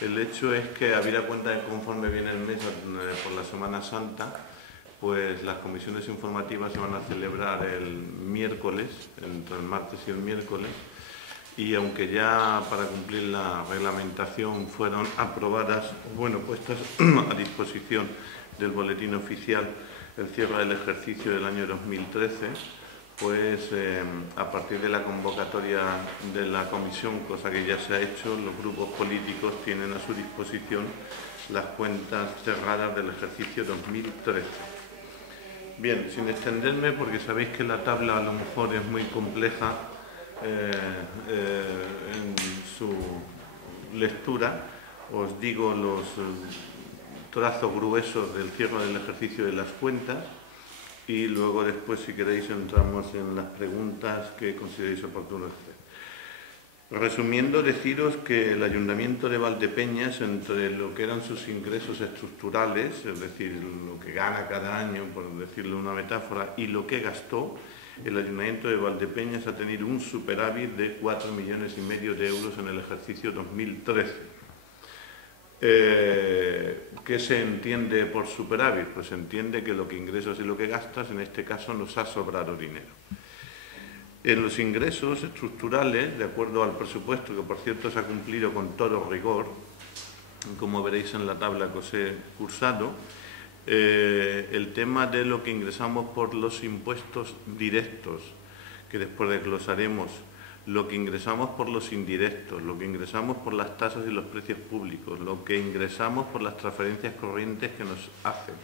El hecho es que, habida cuenta de conforme viene el mes por la Semana Santa, pues las comisiones informativas se van a celebrar el miércoles, entre el martes y el miércoles, y aunque ya para cumplir la reglamentación fueron aprobadas, puestas a disposición del boletín oficial el cierre del ejercicio del año 2013, pues a partir de la convocatoria de la comisión, cosa que ya se ha hecho, los grupos políticos tienen a su disposición las cuentas cerradas del ejercicio 2013. Bien, sin extenderme, porque sabéis que la tabla a lo mejor es muy compleja en su lectura, os digo los trazos gruesos del cierre del ejercicio de las cuentas y luego después, si queréis, entramos en las preguntas que consideréis oportunas hacer. Resumiendo, deciros que el Ayuntamiento de Valdepeñas, entre lo que eran sus ingresos estructurales, es decir, lo que gana cada año, por decirlo una metáfora, y lo que gastó, el Ayuntamiento de Valdepeñas ha tenido un superávit de 4,5 millones de euros en el ejercicio 2013. ¿Qué se entiende por superávit? Pues se entiende que lo que ingresas y lo que gastas, en este caso, nos ha sobrado dinero. En los ingresos estructurales, de acuerdo al presupuesto, que por cierto se ha cumplido con todo rigor, como veréis en la tabla que os he cursado, el tema de lo que ingresamos por los impuestos directos, que después desglosaremos, lo que ingresamos por los indirectos, lo que ingresamos por las tasas y los precios públicos, lo que ingresamos por las transferencias corrientes que nos hacen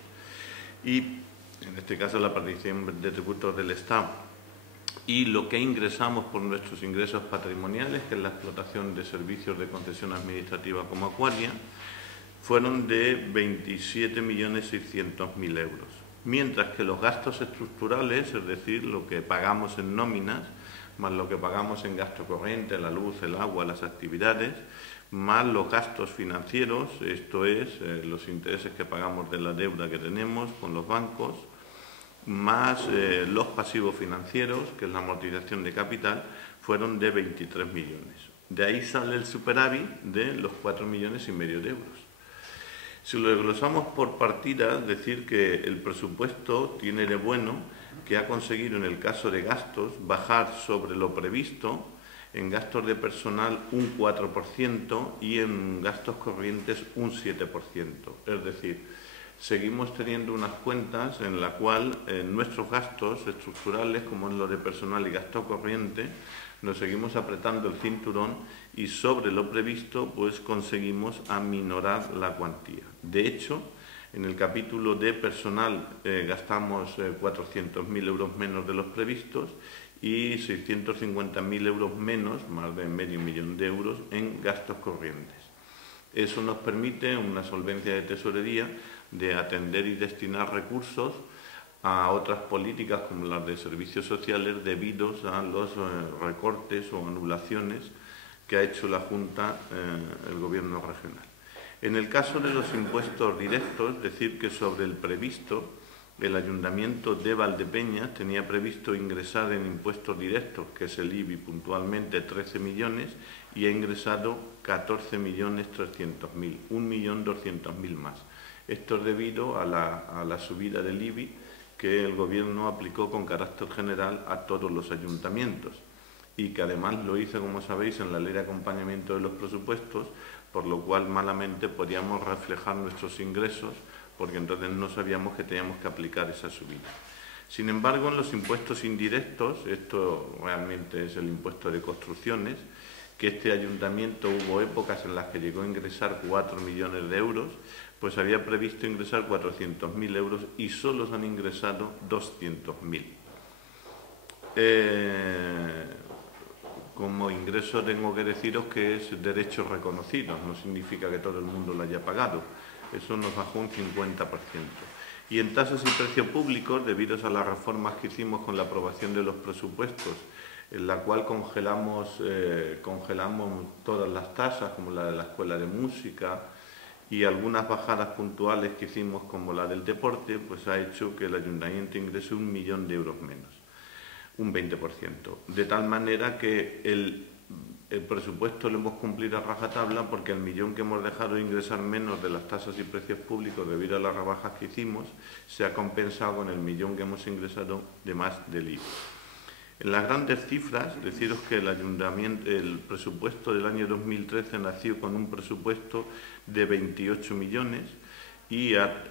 y, en este caso, la participación de tributos del Estado, y lo que ingresamos por nuestros ingresos patrimoniales, que es la explotación de servicios de concesión administrativa como Aqualia, fueron de 27.600.000 euros. Mientras que los gastos estructurales, es decir, lo que pagamos en nóminas, más lo que pagamos en gasto corriente, la luz, el agua, las actividades, más los gastos financieros, esto es, los intereses que pagamos de la deuda que tenemos con los bancos, más los pasivos financieros, que es la amortización de capital, fueron de 23 millones. De ahí sale el superávit de los 4,5 millones de euros. Si lo desglosamos por partidas, decir que el presupuesto tiene de bueno que ha conseguido, en el caso de gastos, bajar sobre lo previsto, en gastos de personal un 4% y en gastos corrientes un 7%. Es decir, seguimos teniendo unas cuentas en la cual nuestros gastos estructurales, como en lo de personal y gasto corriente, nos seguimos apretando el cinturón y sobre lo previsto pues conseguimos aminorar la cuantía. De hecho, en el capítulo de personal gastamos 400.000 euros menos de los previstos y 650.000 euros menos, más de medio millón de euros, en gastos corrientes. Eso nos permite una solvencia de tesorería de atender y destinar recursos a otras políticas como las de servicios sociales debidos a los recortes o anulaciones que ha hecho la Junta, el Gobierno regional. En el caso de los impuestos directos, decir que sobre el previsto, el Ayuntamiento de Valdepeñas tenía previsto ingresar en impuestos directos, que es el IBI, puntualmente 13 millones, y ha ingresado 14.300.000, 1.200.000 más. Esto es debido a la subida del IBI que el Gobierno aplicó con carácter general a todos los ayuntamientos y que además lo hizo, como sabéis, en la ley de acompañamiento de los presupuestos, por lo cual malamente podíamos reflejar nuestros ingresos porque entonces no sabíamos que teníamos que aplicar esa subida. Sin embargo, en los impuestos indirectos, esto realmente es el impuesto de construcciones, que este ayuntamiento hubo épocas en las que llegó a ingresar 4 millones de euros, pues había previsto ingresar 400.000 euros y solo se han ingresado 200.000. Como ingreso tengo que deciros que es derecho reconocido, no significa que todo el mundo lo haya pagado, eso nos bajó un 50%. Y en tasas y precios públicos, debido a las reformas que hicimos con la aprobación de los presupuestos, en la cual congelamos todas las tasas, como la de la Escuela de Música, y algunas bajadas puntuales que hicimos, como la del deporte, pues ha hecho que el ayuntamiento ingrese 1 millón de euros menos, un 20%. De tal manera que el el presupuesto lo hemos cumplido a rajatabla porque el millón que hemos dejado de ingresar menos de las tasas y precios públicos debido a las rebajas que hicimos se ha compensado con el millón que hemos ingresado de más del IVA. En las grandes cifras, deciros que el presupuesto del año 2013 nació con un presupuesto de 28 millones y ha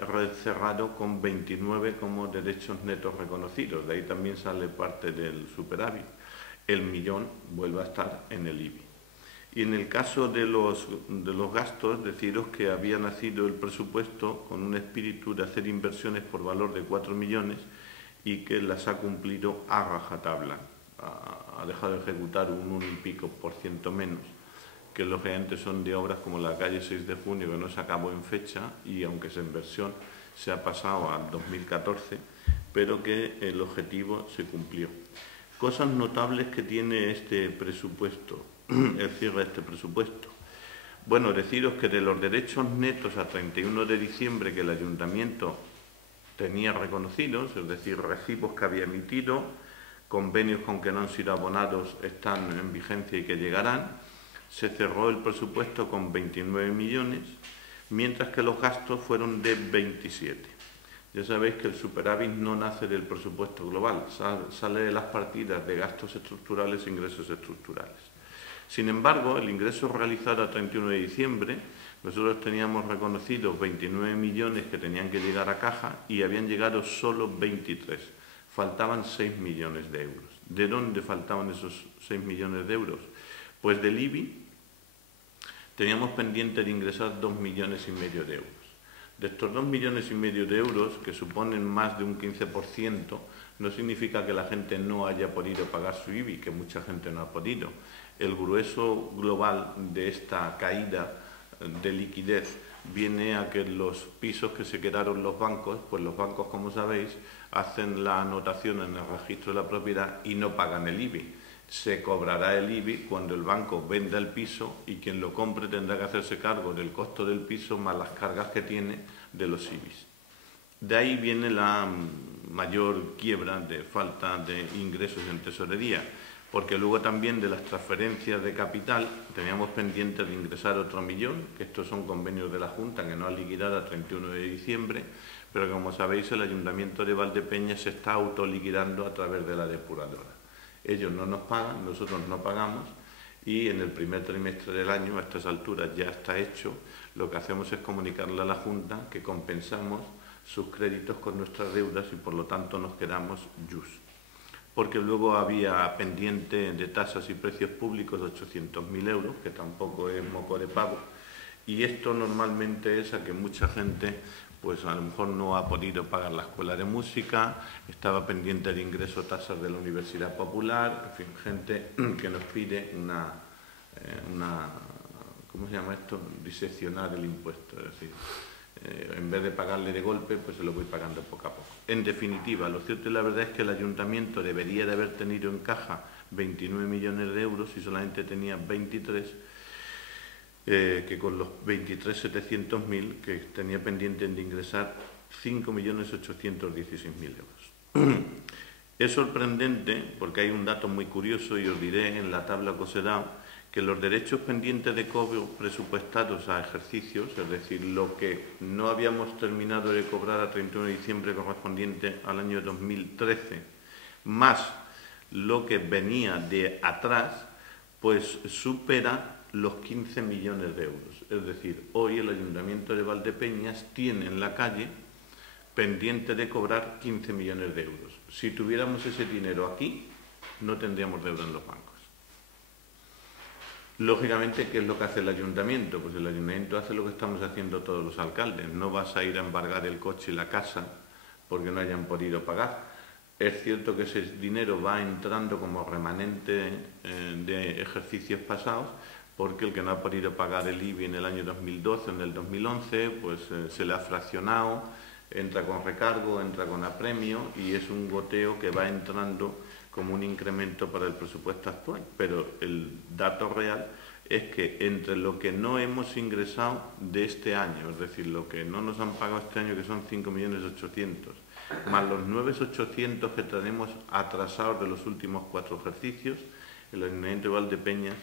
cerrado con 29 como derechos netos reconocidos. De ahí también sale parte del superávit. El millón vuelve a estar en el IBI. Y en el caso de los gastos, deciros que había nacido el presupuesto con un espíritu de hacer inversiones por valor de 4 millones y que las ha cumplido a rajatabla. Ha dejado de ejecutar un 1 y pico % menos, que lógicamente son de obras como la calle 6 de junio, que no se acabó en fecha, y aunque esa inversión se ha pasado al 2014, pero que el objetivo se cumplió. Cosas notables que tiene este presupuesto, el cierre de este presupuesto. Bueno, deciros que de los derechos netos a 31 de diciembre que el Ayuntamiento tenía reconocidos, es decir, recibos que había emitido, convenios con que no han sido abonados están en vigencia y que llegarán, se cerró el presupuesto con 29 millones, mientras que los gastos fueron de 27. Ya sabéis que el superávit no nace del presupuesto global, sale de las partidas de gastos estructurales e ingresos estructurales. Sin embargo, el ingreso realizado a 31 de diciembre, nosotros teníamos reconocidos 29 millones que tenían que llegar a caja y habían llegado solo 23. Faltaban 6 millones de euros. ¿De dónde faltaban esos 6 millones de euros? Pues del IBI teníamos pendiente de ingresar 2,5 millones de euros. De estos 2,5 millones de euros, que suponen más de un 15%, no significa que la gente no haya podido pagar su IBI, que mucha gente no ha podido. El grueso global de esta caída de liquidez viene a que los pisos que se quedaron los bancos, pues los bancos, como sabéis, hacen la anotación en el registro de la propiedad y no pagan el IBI. Se cobrará el IBI cuando el banco venda el piso y quien lo compre tendrá que hacerse cargo del costo del piso más las cargas que tiene de los IBIs. De ahí viene la mayor quiebra de falta de ingresos en tesorería, porque luego también de las transferencias de capital teníamos pendiente de ingresar otro millón, que estos son convenios de la Junta que no ha liquidado a 31 de diciembre, pero como sabéis el Ayuntamiento de Valdepeñas se está autoliquidando a través de la depuradora. Ellos no nos pagan, nosotros no pagamos y en el primer trimestre del año, a estas alturas ya está hecho, lo que hacemos es comunicarle a la Junta que compensamos sus créditos con nuestras deudas y por lo tanto nos quedamos just. Porque luego había pendiente de tasas y precios públicos de 800.000 euros, que tampoco es moco de pavo, y esto normalmente es a que mucha gente pues a lo mejor no ha podido pagar la escuela de música, estaba pendiente de ingreso tasas de la Universidad Popular, en fin, gente que nos pide ¿cómo se llama esto? Diseccionar el impuesto, es decir, en vez de pagarle de golpe, pues se lo voy pagando poco a poco. En definitiva, lo cierto y la verdad es que el Ayuntamiento debería de haber tenido en caja 29 millones de euros y solamente tenía 23, que con los 23.700.000 que tenía pendiente de ingresar 5.816.000 euros. Es sorprendente porque hay un dato muy curioso y os diré en la tabla que os he dado que los derechos pendientes de cobro presupuestados a ejercicios, es decir, lo que no habíamos terminado de cobrar a 31 de diciembre correspondiente al año 2013, más lo que venía de atrás, pues supera los 15 millones de euros. Es decir, hoy el Ayuntamiento de Valdepeñas tiene en la calle pendiente de cobrar 15 millones de euros. Si tuviéramos ese dinero aquí, no tendríamos deuda en los bancos. Lógicamente, ¿qué es lo que hace el Ayuntamiento? Pues el Ayuntamiento hace lo que estamos haciendo todos los alcaldes. No vas a ir a embargar el coche y la casa porque no hayan podido pagar. Es cierto que ese dinero va entrando como remanente de ejercicios pasados, porque el que no ha podido pagar el IBI en el año 2012, en el 2011, pues se le ha fraccionado, entra con recargo, entra con apremio y es un goteo que va entrando como un incremento para el presupuesto actual. Pero el dato real es que entre lo que no hemos ingresado de este año, es decir, lo que no nos han pagado este año, que son 5.800.000, más los 9.800.000 que tenemos atrasados de los últimos 4 ejercicios, el Ayuntamiento de Valdepeñas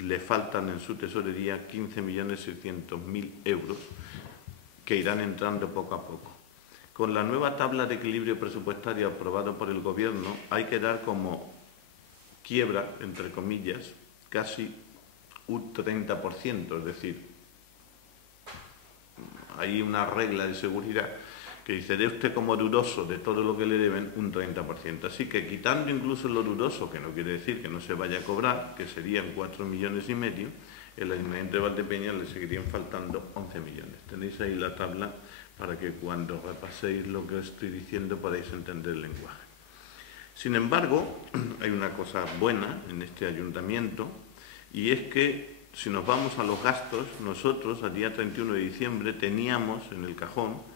le faltan en su tesorería 15.600.000 euros que irán entrando poco a poco. Con la nueva tabla de equilibrio presupuestario aprobada por el Gobierno hay que dar como quiebra, entre comillas, casi un 30%, es decir, hay una regla de seguridad que dice, dé usted como dudoso de todo lo que le deben un 30%. Así que quitando incluso lo dudoso, que no quiere decir que no se vaya a cobrar, que serían 4,5 millones, el Ayuntamiento de Valdepeñas le seguirían faltando 11 millones. Tenéis ahí la tabla para que cuando repaséis lo que os estoy diciendo podáis entender el lenguaje. Sin embargo, hay una cosa buena en este ayuntamiento, y es que si nos vamos a los gastos, nosotros al día 31 de diciembre teníamos en el cajón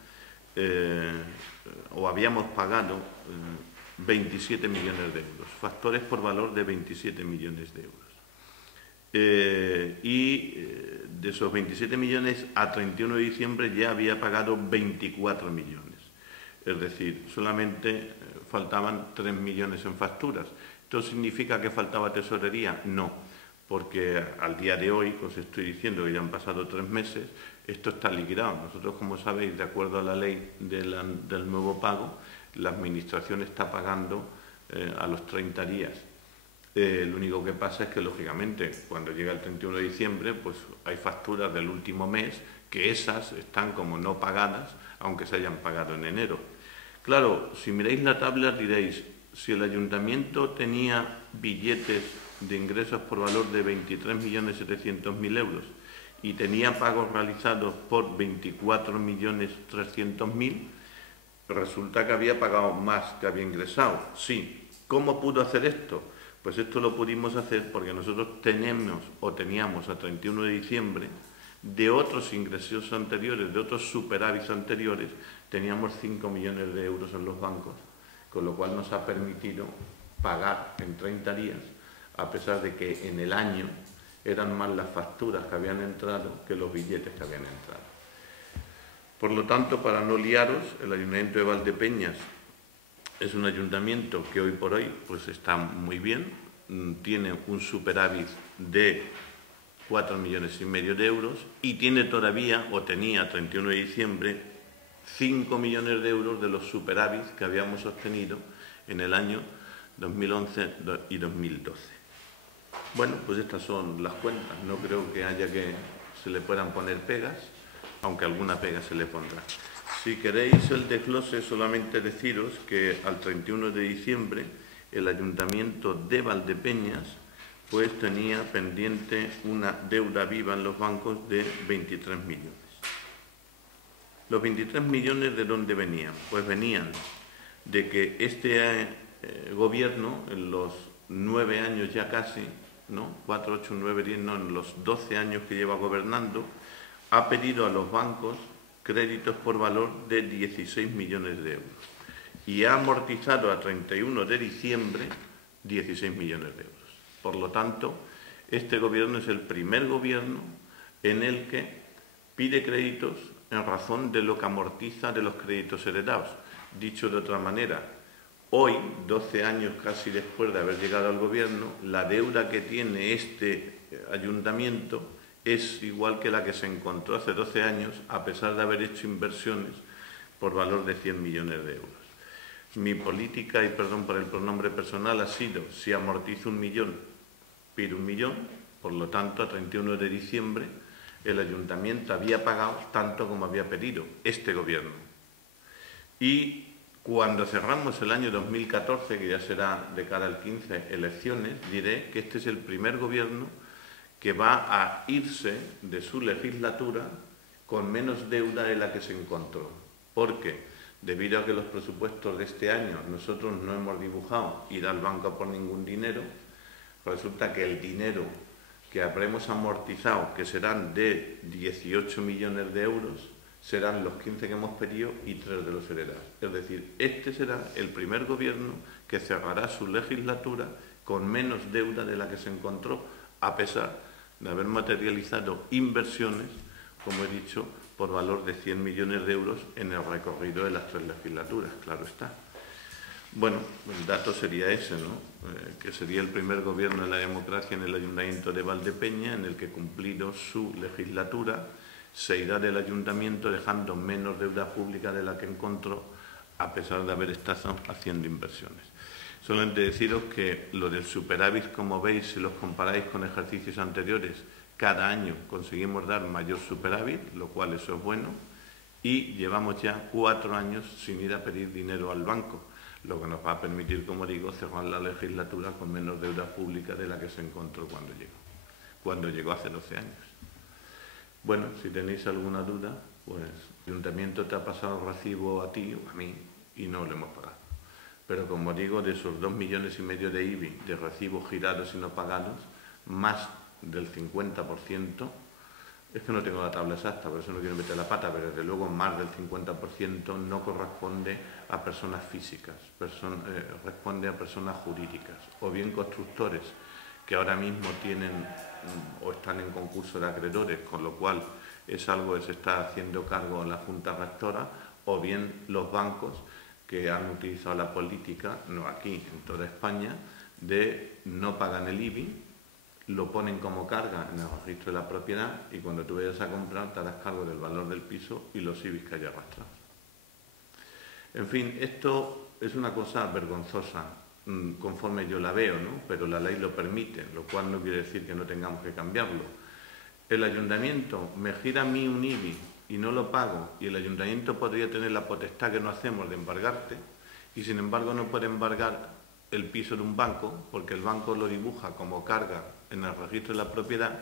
o habíamos pagado 27 millones de euros, factores por valor de 27 millones de euros. De esos 27 millones a 31 de diciembre ya había pagado 24 millones. Es decir, solamente faltaban 3 millones en facturas. ¿Esto significa que faltaba tesorería? No, porque al día de hoy, os estoy diciendo que ya han pasado 3 meses, esto está liquidado. Nosotros, como sabéis, de acuerdo a la ley del nuevo pago, la Administración está pagando a los 30 días. Lo único que pasa es que, lógicamente, cuando llega el 31 de diciembre, pues hay facturas del último mes que esas están como no pagadas, aunque se hayan pagado en enero. Claro, si miráis la tabla diréis, si el Ayuntamiento tenía billetes de ingresos por valor de 23.700.000 euros y tenía pagos realizados por 24.300.000, resulta que había pagado más que había ingresado. Sí. ¿Cómo pudo hacer esto? Pues esto lo pudimos hacer porque nosotros teníamos a 31 de diciembre de otros ingresos anteriores, de otros superávits anteriores, teníamos 5 millones de euros en los bancos, con lo cual nos ha permitido pagar en 30 días, a pesar de que en el año eran más las facturas que habían entrado que los billetes que habían entrado. Por lo tanto, para no liaros, el Ayuntamiento de Valdepeñas es un ayuntamiento que hoy por hoy pues está muy bien, tiene un superávit de 4,5 millones de euros y tiene todavía, o tenía a 31 de diciembre, 5 millones de euros de los superávits que habíamos obtenido en el año 2011 y 2012. Bueno, pues estas son las cuentas. No creo que haya que se le puedan poner pegas, aunque alguna pega se le pondrá. Si queréis el desglose, solamente deciros que al 31 de diciembre el Ayuntamiento de Valdepeñas pues tenía pendiente una deuda viva en los bancos de 23 millones. ¿Los 23 millones de dónde venían? Pues venían de que este gobierno, en los 9 años ya casi, ¿no? 4, 8, 9, 10, no, en los 12 años que lleva gobernando, ha pedido a los bancos créditos por valor de 16 millones de euros y ha amortizado a 31 de diciembre 16 millones de euros. Por lo tanto, este gobierno es el primer gobierno en el que pide créditos en razón de lo que amortiza de los créditos heredados. Dicho de otra manera, hoy, 12 años casi después de haber llegado al gobierno, la deuda que tiene este ayuntamiento es igual que la que se encontró hace 12 años, a pesar de haber hecho inversiones por valor de 100 millones de euros. Mi política, y perdón por el pronombre personal, ha sido, si amortizo 1 millón, pido 1 millón, por lo tanto, a 31 de diciembre, el ayuntamiento había pagado tanto como había pedido este gobierno. Y cuando cerramos el año 2014, que ya será de cara al 15, elecciones, diré que este es el primer gobierno que va a irse de su legislatura con menos deuda de la que se encontró. ¿Por qué? Debido a que los presupuestos de este año nosotros no hemos dibujado ir al banco por ningún dinero, resulta que el dinero que habremos amortizado, que serán de 18 millones de euros, serán los 15 que hemos pedido y 3 de los heredados. Es decir, este será el primer gobierno que cerrará su legislatura con menos deuda de la que se encontró, a pesar de haber materializado inversiones, como he dicho, por valor de 100 millones de euros en el recorrido de las 3 legislaturas, claro está. Bueno, el dato sería ese, ¿no? Que sería el primer gobierno de la democracia en el Ayuntamiento de Valdepeña, en el que, cumplido su legislatura, se irá del ayuntamiento dejando menos deuda pública de la que encontró, a pesar de haber estado haciendo inversiones. Solamente deciros que lo del superávit, como veis, si los comparáis con ejercicios anteriores, cada año conseguimos dar mayor superávit, lo cual eso es bueno, y llevamos ya 4 años sin ir a pedir dinero al banco, lo que nos va a permitir, como digo, cerrar la legislatura con menos deuda pública de la que se encontró cuando llegó hace 12 años. Bueno, si tenéis alguna duda, pues el ayuntamiento te ha pasado el recibo a ti o a mí y no lo hemos pagado. Pero como digo, de esos 2,5 millones de IBI de recibos girados y no pagados, más del 50%, es que no tengo la tabla exacta, por eso no quiero meter la pata, pero desde luego más del 50% no corresponde a personas físicas, responde a personas jurídicas, o bien constructores que ahora mismo tienen o están en concurso de acreedores, con lo cual es algo que se está haciendo cargo en la Junta Rectora, o bien los bancos que han utilizado la política, no aquí, en toda España, de no pagan el IBI, lo ponen como carga en el registro de la propiedad y cuando tú vayas a comprar te harás cargo del valor del piso y los IBIs que haya arrastrado. En fin, esto es una cosa vergonzosa, conforme yo la veo, ¿no? Pero la ley lo permite, lo cual no quiere decir que no tengamos que cambiarlo. El ayuntamiento me gira a mí un IBI y no lo pago, y el ayuntamiento podría tener la potestad que no hacemos de embargarte, y sin embargo no puede embargar el piso de un banco, porque el banco lo dibuja como carga en el registro de la propiedad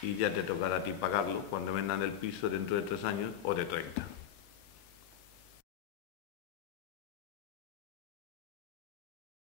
y ya te tocará a ti pagarlo cuando vendan el piso dentro de 3 años o de 30.